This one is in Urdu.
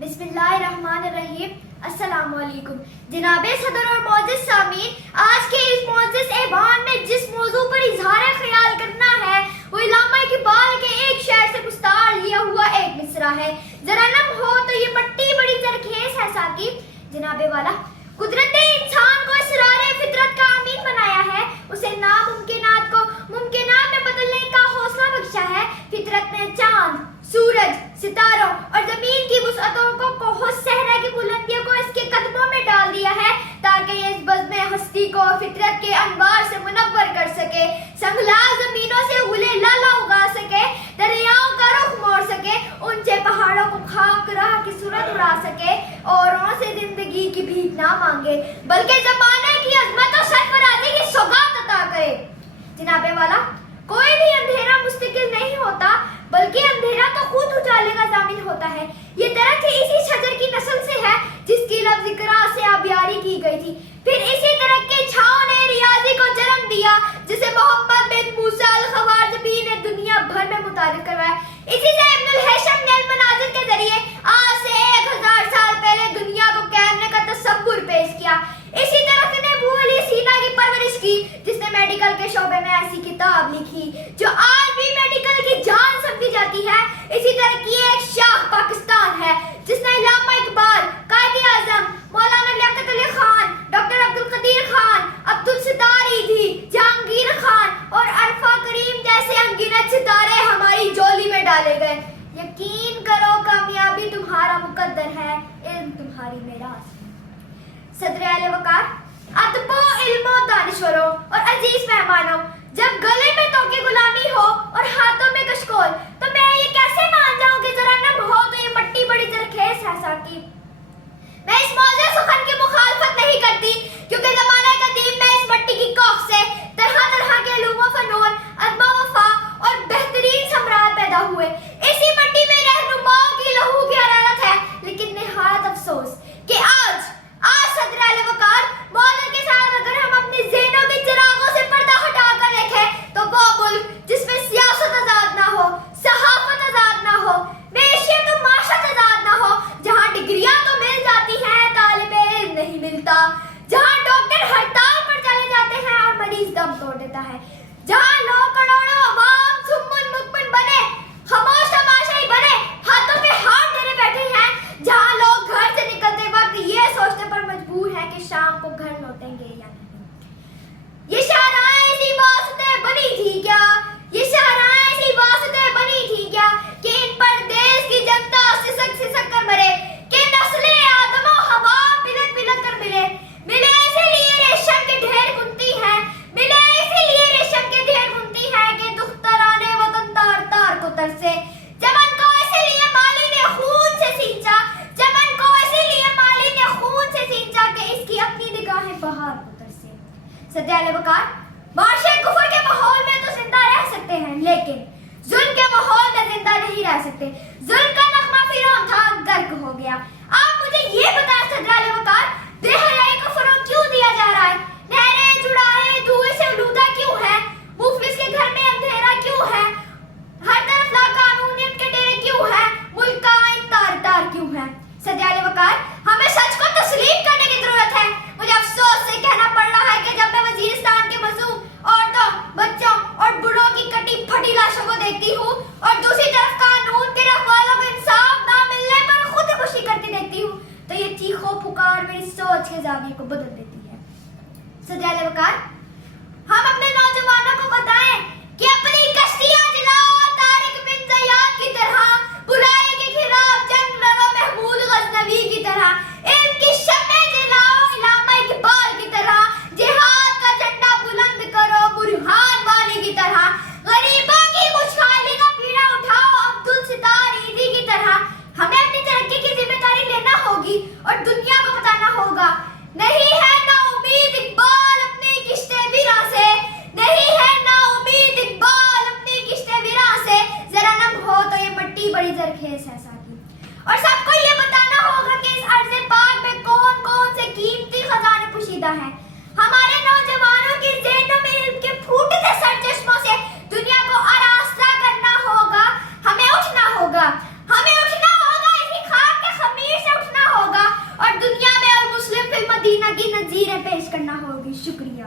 بسم اللہ الرحمن الرحیم۔ السلام علیکم جناب صدر اور معزز سامعین، آج کے اس معزز ایوان میں جس موضوع پر اظہار خیال کرنا ہے وہ علامہ اقبال کے ایک شعر سے مستعار لیا ہوا ایک مصرع ہے۔ ذرا نم ہو تو یہ مٹی بڑی زرخیز ہے ساقی۔ جناب والا، قدرت نے انسان کو اسرار فطرت کا امین بنایا ہے، اسے ناممکنات کو ممکنات میں بدلنے کا حوصلہ بخشا ہے۔ فطرت نے چاند، سورج، ستاروں اور زمین کی وسعتوں کو کوہ صحرا کی بلندیوں کو اس کے قدموں میں ڈال دیا ہے تاکہ یہ اس بزم ہستی کو فطرت کے انوار سے منور کر سکے، سنگلاخ زمینوں سے غلے لالا اگا سکے، دریاؤں کا رخ موڑ سکے، اونچے پہاڑوں کو خاک راہ کی صورت اڑا سکے، اوروں سے زندگی کی بھیک نہ مانگے بلکہ زمانے کی عظمت اور سرفرازی کی سوغات عطا کرے۔ جناب والا، کوئی بھی اندھیرا مستقل نہیں ہوتا بلکہ اندھیرا تو خود اجالے کا ضامن ہوتا ہے۔ یہ درخت اسی شجر کی نسل سے ہے جس کی لفظ اقرا سے آبیاری کی گئی تھی، پھر اسی درخت کے چھاؤں نے ریاضی کو جنم دیا جسے محمد بن موسیٰ الخوارزمی نے دنیا بھر میں متعارف کروایا۔ اسی سے ابن الہیثم نے المناظر کے ذریعے آج سے 1000 سال پہلے دنیا کو کیمرے کا تصور پیش کیا۔ اسی درخت نے ابو علی سینا کی پرورش کی جس نے میڈیکل کے شعبے میں ایسی کتاب لکھی جو آج بھی میڈیکل کی جان سمجھی جاتی ہے۔ اسی طرح کی ایک شاخ پاکستان ہے جس نے علامہ اقبال، قائد اعظم مولانا لیاقت علی خان، ڈاکٹر عبدالقدیر خان، عبدالستار ایدھی، جہانگیر خان اور عرفہ کریم جیسے انگنت ستارے ہماری جولی میں ڈالے گئے۔ یقین کرو کامیابی تمہارا مقدر ہے، علم تمہاری میراث۔ صدر اہل وقار، ادب و علم و دانشوروں اور عزیز مہمانوں، جب گلے میں تو کی غلامی ہو اور ہاتھوں میں کشکول تو میں یہ کیسے مان جاؤں کہ ذرا نم ہو تو یہ مٹی بڑی زرخیز ہے ساقی۔ میں اس موضوع سخن کی مخالفت نہیں کرتی کیونکہ زمانہ قدیم میں اس مٹی کی کوکھ سے طرح طرح کے علوم و فنون، ادب و وفا اور بہترین ثمرات پیدا ہوئے۔ اسی مٹی میں رہنماؤں کی لہو کی حرارت ہے، لیکن نہایت افسوس کہ آج صدر اہل وقار معذرت کے ساتھ اگر ہم اپنی ذہنوں کے چراغوں سے پردہ ہٹا کر دیکھیں تو وہ ملک جس میں سیاست آزاد نہ ہو، صحافت آزاد نہ ہو، معیشت و معاشت آزاد نہ ہو، جہاں ڈگریاں تو مل جاتی ہیں طالب علم نہیں ملتا، جہاں ڈاکٹر ہڑتال پر چلے جاتے ہیں اور مریض دم توڑ دیتا ہے، جہاں لوگ کروڑوں عوام سمن مکمن بنے، خاموش تماشائی بنے، ہاتھوں پہ ہاتھ دھرے بیٹھے ہیں، جہاں لوگ گھر سے نکلتے وقت یہ سوچنے پر مجبور ہیں کہ شام کو گھر لوٹیں گے یا نہیں۔ یہ شاہراہیں ایسی واسطے بنی تھی کیا، یہ شاہراہیں ایسی واسطے بنی تھی کیا کہ ان پر دیس کی جنتا سسک سسک کر مرے، کہ نسل آدم و حوا بلک بلک کر ملے۔ ملے اسی لیے ریشم کے ڈھیر بنتی ہیں، ملے اسی لیے ریشم کے ڈھیر بنتی ہیں کہ دختران وطن تار تار کو ترسے۔ چمن کو اسی لیے مالی نے خون سے سینچا، چمن کو اسی لیے مالی نے خون سے سینچا کہ اس کی اپنی نگاہیں بہار کو ترسے۔ صدر اہل وقار، معاشرے کفر کے ماحول میں تو زندہ رہ سکتے ہیں لیکن ظلم کے ماحول میں زندہ نہیں رہ سکتے۔ ظلم کا نغمہ فیران تھا، غرق ہو گیا۔ آپ مجھے یہ بتائیں صدر اہل وقار، بے حیائی کو فروغ کیوں دیا جا رہا ہے؟ نہریں چڑائے دھوئیں سے آلودہ کیوں ہے؟ مفلس کے گھر میں اندھیرا کیوں ہے؟ ہر طرف لاقانونیت کے ڈیرے کیوں ہے؟ ملک کا آئین تار تار کیوں ہے؟ صدر اہل وقار، ہمیں سچ کو تسلیم کرنے کی ضرورت ہے۔ مجھے افسوس سے کہنا پڑ رہا ہے کہ جب میں وزیرستان کے مظلوم عورتوں، بچوں اور بوڑھوں کی کٹی پھٹی لاشوں کو دیکھتی ہوں اور دوسری طرف قانون کے رکھوالوں کو انصاف نہ ملنے پر خود خوشی کرتی دیکھتی ہوں تو یہ چیخو پکار میری سوچ کے زاویے کو بدل دیتی ہے۔ صدر اہل وقار، ہم اپنے نوجوانوں کو بتائیں کہ اپنی کشتیاں جلاؤ اور طارق بن زیاد کی طرح، برائی کے خلاف جنگ لڑو محمود غزنوی کی طرح، علم کی شمعیں جلاؤ علامہ اقبال کی طرح، جہاد کا جھنڈا بلند کرو برہان وانی کی طرح، غریبوں کی خوشحالی کا پیڑا اٹھاؤ عبدالستار ایدھی کی طرح۔ ہمیں اپنی ترقی کی ذمہ داری لینا ہوگی اور دنیا کو بتانا ہوگا نہیں ہے نا امید اقبال اپنی کشتے ویراں سے، نہیں ہے نا امید اقبال اپنی کشتے ویراں سے، ذرا نم ہو تو یہ مٹی بڑی زرخیز ہے ساقی۔ اور سب کو یہ بتانا ہوگا کہ اس ارض پاک میں کون کون سے قیمتی خزانے پوشیدہ ہیں۔ ہمارے نوجوانوں کی ذہنوں میں علم کے پھوٹتے سرچشموں سے دنیا کو آراستہ کرنا ہوگا۔ ہمیں اٹھنا ہوگا، ہمیں اٹھنا ہوگا، اسی خاک کے خمیر مدینہ کی نظیریں پیش کرنا ہوگی. شکریہ.